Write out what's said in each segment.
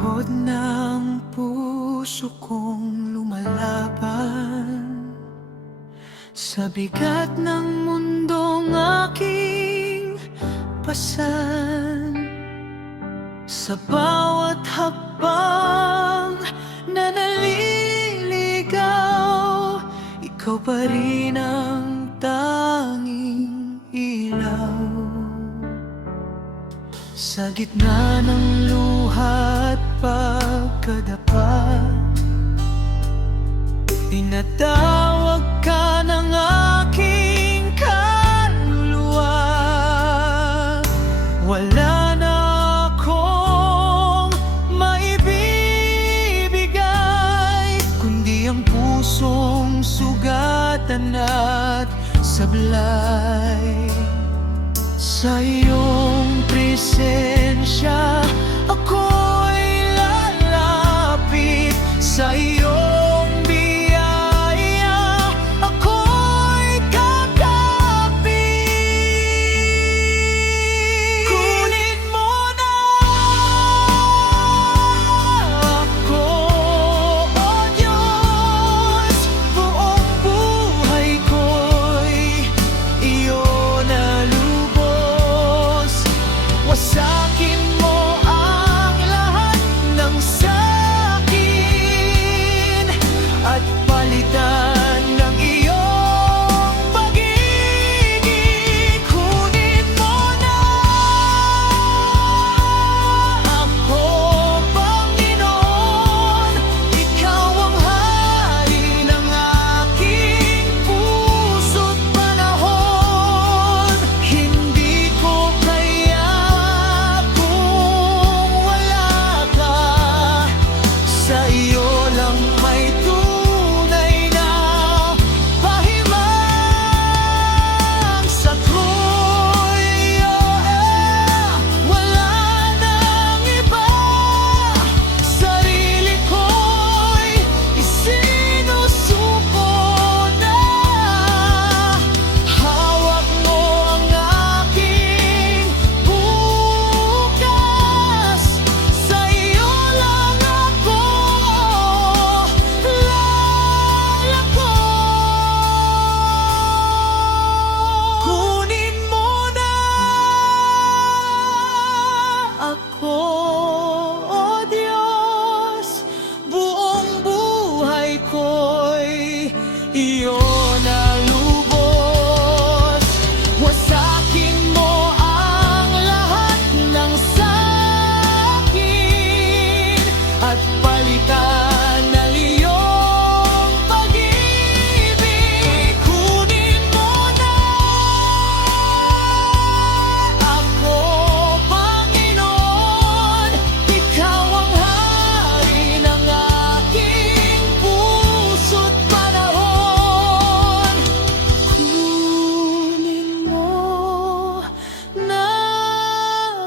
Likod ng puso kong lumalaban sa bigat ng mundong aking pasan. Sa bawat hakbang na naliligaw, ikaw pa rin ang tanging ilaw. Sa gitna ng luha at pagkadapa, tinatawag ka ng aking kaluluwa. Wala na akong maibibigay, kundi ang pusong sugatan at sablay. Sa iyong presensya ako'y lalapit, sa iyong biyaya ako'y kakapit. Kunin mo na ako, O Diyos, buong buhay ko'y iyon na lubos. Wasakin mo ang lahat ng sakin at palitan ng iyong pag-ibig. Kunin mo na ako, Panginoon. Ikaw ang hari ng aking puso't panahon. Hindi ko kaya kung wala ka. Sa iyo lang may tunay na pahimang. Sa kruy, wala nang iba. Sarili ko'y isinusuko na. Hawak mo ang aking bukas. Sa iyo lang ako lalako. Kunin mo na ako, O Diyos, buong buhay ko'y iyon na lubos. Wasakin mo ang lahat ng sakin at palitan ng iyong pag-ibig. Kunin mo na ako, Panginoon. Ikaw ang hari ng aking puso't panahon. Kunin mo na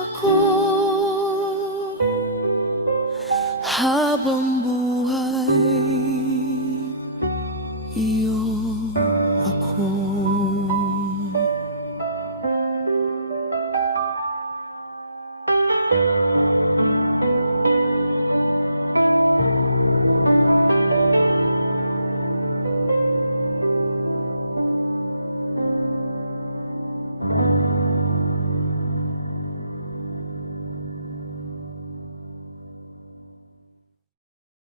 ako habang buhay, iyo ako.